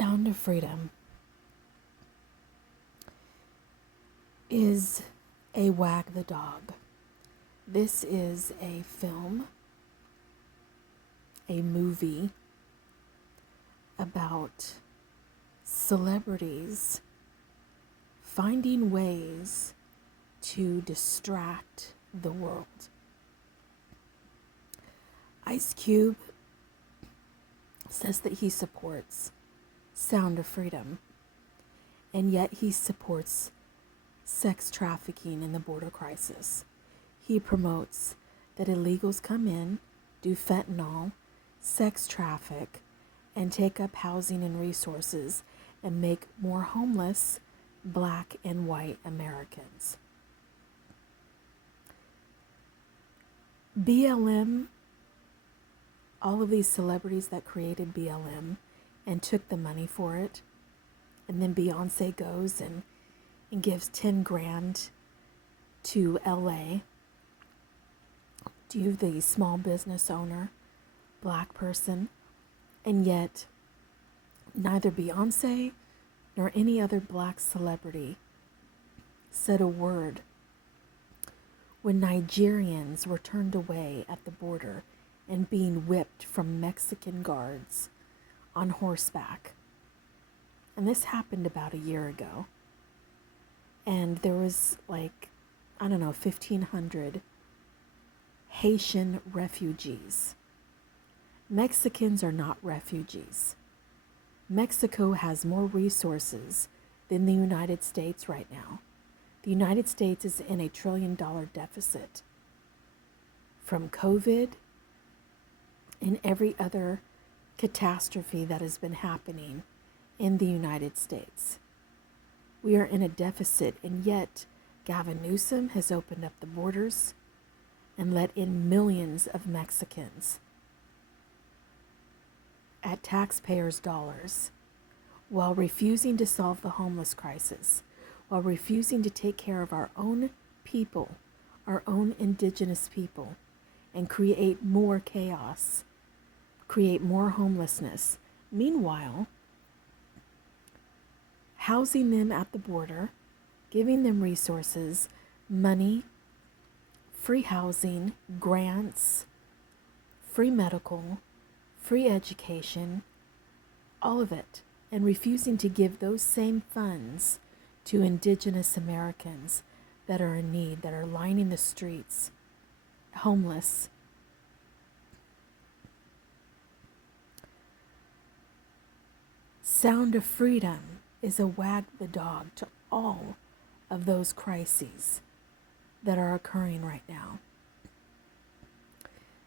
Sound of Freedom is a wag the dog. This is a film, a movie about celebrities finding ways to distract the world. Ice Cube says that he supports Sound of Freedom, and yet he supports sex trafficking in the border crisis. He promotes that illegals come in, do fentanyl, sex traffic, and take up housing and resources and make more homeless Black and white Americans. BLM, all of these celebrities that created BLM and took the money for it, and then Beyonce goes and gives 10 grand to LA. Do you, the small business owner, Black person, and yet neither Beyonce nor any other Black celebrity said a word when Nigerians were turned away at the border and being whipped from Mexican guards on horseback. And this happened about a year ago. And there was 1,500 Haitian refugees. Mexicans are not refugees. Mexico has more resources than the United States right now. The United States is in $1 trillion deficit from COVID and every other catastrophe that has been happening in the United States. We are in a deficit, and yet Gavin Newsom has opened up the borders and let in millions of Mexicans at taxpayers' dollars, while refusing to solve the homeless crisis, while refusing to take care of our own people, our own indigenous people, and create more chaos, create more homelessness. Meanwhile, housing them at the border, giving them resources, money, free housing, grants, free medical, free education, all of it, and refusing to give those same funds to indigenous Americans that are in need, that are lining the streets, homeless. Sound of Freedom is a wag the dog to all of those crises that are occurring right now.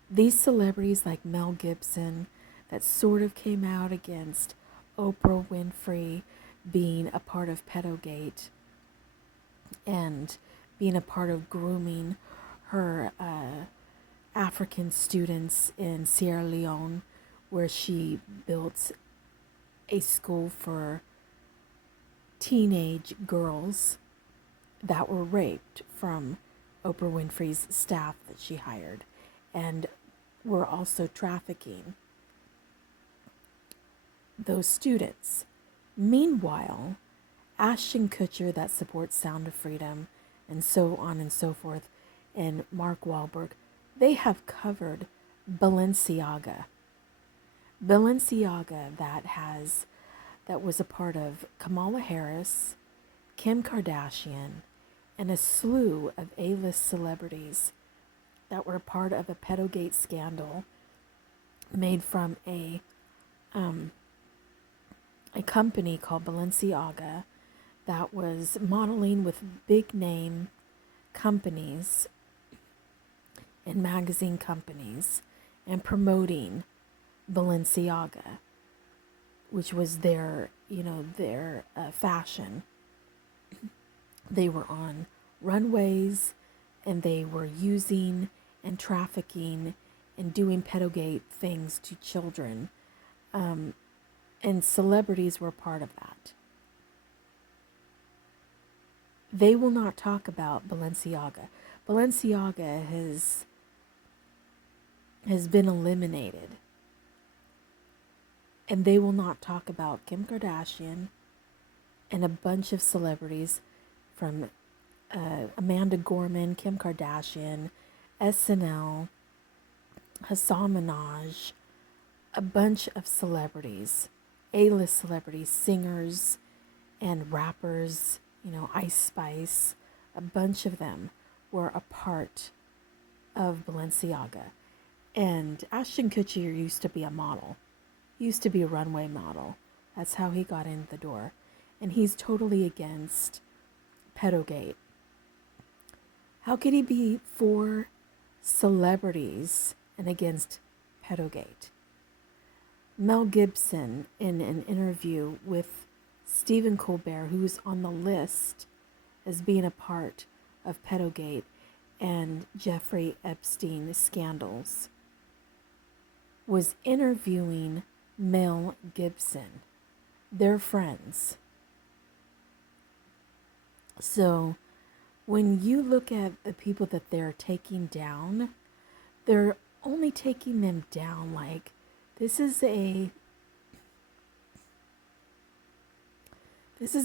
These celebrities like Mel Gibson that sort of came out against Oprah Winfrey being a part of Pedogate and being a part of grooming her African students in Sierra Leone, where she built a school for teenage girls that were raped from Oprah Winfrey's staff that she hired, and were also trafficking those students. Meanwhile, Ashton Kutcher that supports Sound of Freedom and so on and so forth, and Mark Wahlberg, they have covered Balenciaga. Balenciaga that was a part of Kamala Harris, Kim Kardashian, and a slew of A-list celebrities that were part of a pedogate scandal made from a company called Balenciaga that was modeling with big name companies and magazine companies and promoting Balenciaga, which was their fashion. They were on runways and they were using and trafficking and doing pedogate things to children. And celebrities were part of that. They will not talk about Balenciaga. Balenciaga has been eliminated And they will not talk about Kim Kardashian and a bunch of celebrities from Amanda Gorman, Kim Kardashian, SNL, Hassan Minaj, a bunch of celebrities, A-list celebrities, singers and rappers, Ice Spice, a bunch of them were a part of Balenciaga. And Ashton Kutcher used to be a model, used to be a runway model. That's how he got in the door. And he's totally against pedogate. How could he be for celebrities and against pedogate? Mel Gibson, in an interview with Stephen Colbert, who's on the list as being a part of pedogate and Jeffrey Epstein scandals, was interviewing Mel Gibson. They're friends. So when you look at the people that they're taking down, they're only taking them down like this is a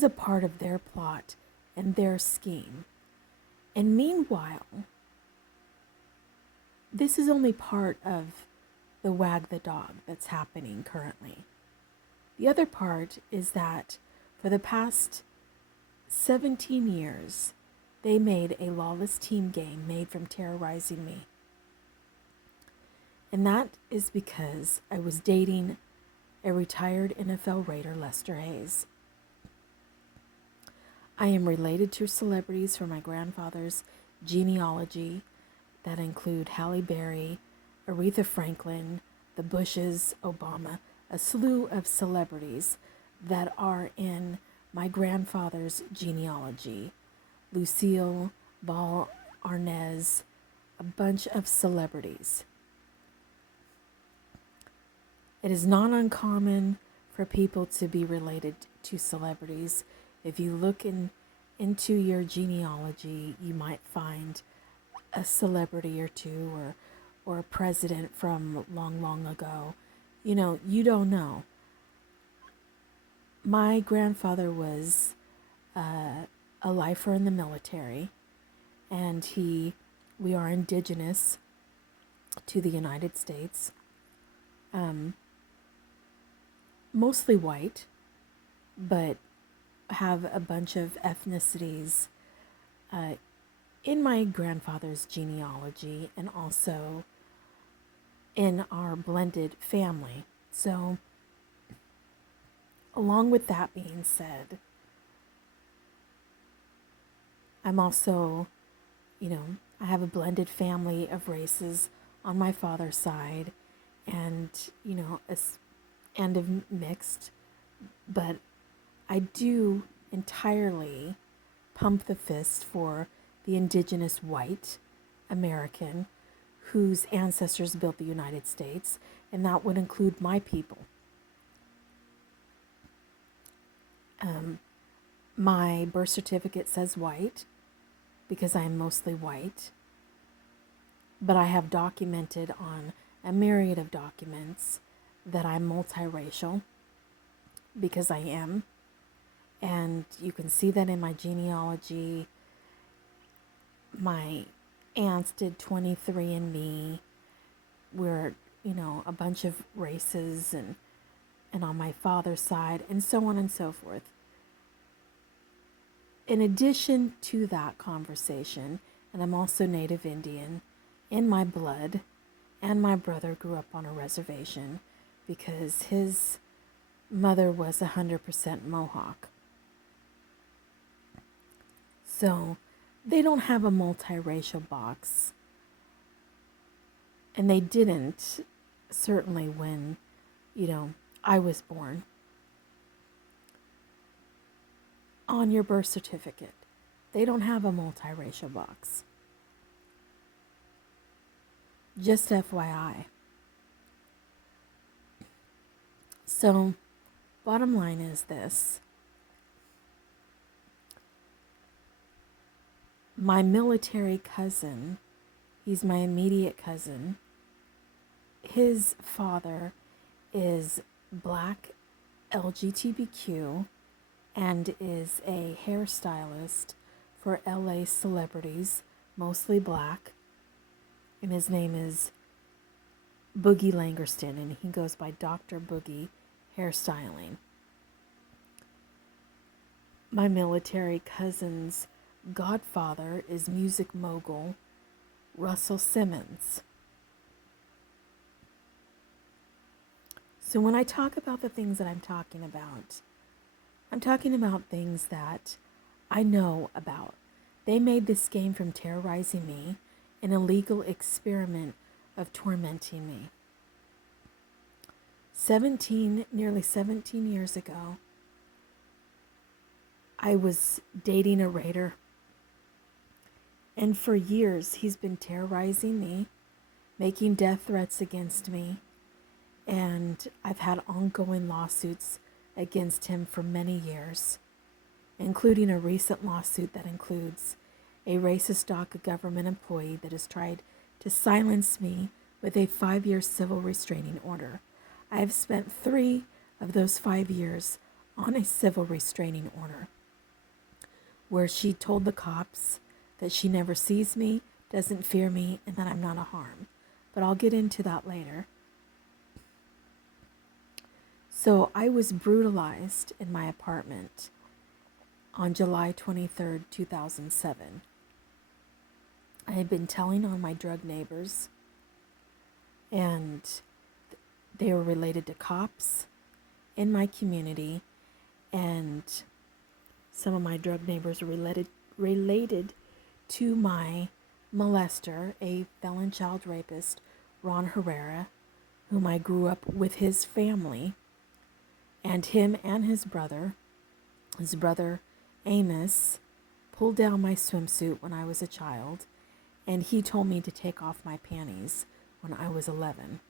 part of their plot and their scheme. And meanwhile, this is only part of the wag the dog that's happening currently. The other part is that for the past 17 years, they made a lawless team game made from terrorizing me. And that is because I was dating a retired NFL Raider, Lester Hayes. I am related to celebrities from my grandfather's genealogy that include Halle Berry, Aretha Franklin, the Bushes, Obama, a slew of celebrities that are in my grandfather's genealogy. Lucille Ball Arnaz, a bunch of celebrities. It is not uncommon for people to be related to celebrities. If you look into your genealogy, you might find a celebrity or two or a president from long, long ago. You don't know. My grandfather was a lifer in the military, and we are indigenous to the United States. Mostly white, but have a bunch of ethnicities in my grandfather's genealogy and also in our blended family. So, along with that being said, I'm also, I have a blended family of races on my father's side and, and of mixed, but I do entirely pump the fist for the indigenous white American whose ancestors built the United States, and that would include my people. My birth certificate says white because I am mostly white, but I have documented on a myriad of documents that I'm multiracial because I am. And you can see that in my genealogy. My aunts did 23andMe. We're, a bunch of races and on my father's side and so on and so forth. In addition to that conversation, and I'm also Native Indian in my blood, and my brother grew up on a reservation because his mother was 100% Mohawk. So they don't have a multiracial box. And they didn't, certainly when, I was born. On your birth certificate, they don't have a multiracial box. Just FYI. So, bottom line is this. My military cousin, he's my immediate cousin, his father is black, LGBTQ, and is a hairstylist for LA celebrities, mostly black. And his name is Boogie Langerston, and he goes by Dr. Boogie Hairstyling. My military cousin's godfather is music mogul Russell Simmons. So when I talk about the things that I'm talking about things that I know about. They made this game from terrorizing me, an illegal experiment of tormenting me. Nearly 17 years ago, I was dating a raider. And for years, he's been terrorizing me, making death threats against me. And I've had ongoing lawsuits against him for many years, including a recent lawsuit that includes a racist DACA government employee that has tried to silence me with a 5-year civil restraining order. I have spent 3 of those 5 years on a civil restraining order, where she told the cops that she never sees me, doesn't fear me, and that I'm not a harm. But I'll get into that later. So I was brutalized in my apartment on July 23rd, 2007. I had been telling on my drug neighbors, and they were related to cops in my community, and some of my drug neighbors were related to my molester, a felon child rapist, Ron Herrera, whom I grew up with his family, and him and his brother Amos, pulled down my swimsuit when I was a child, and he told me to take off my panties when I was 11.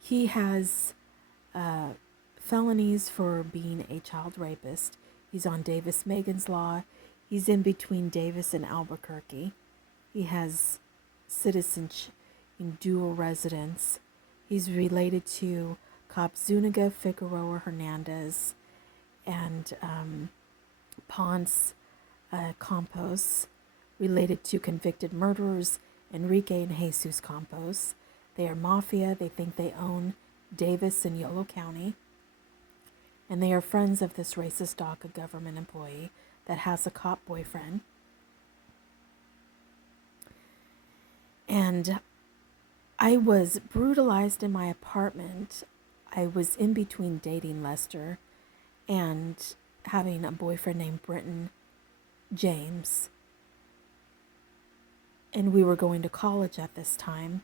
He has felonies for being a child rapist. He's on Davis-Megan's law. He's in between Davis and Albuquerque. He has citizenship in dual residence. He's related to Cop Zuniga, Figueroa Hernandez, and Ponce Campos, related to convicted murderers Enrique and Jesus Campos. They are mafia. They think they own Davis and Yolo County. And they are friends of this racist DACA government employee that has a cop boyfriend. And I was brutalized in my apartment. I was in between dating Lester and having a boyfriend named Brenton James. And we were going to college at this time.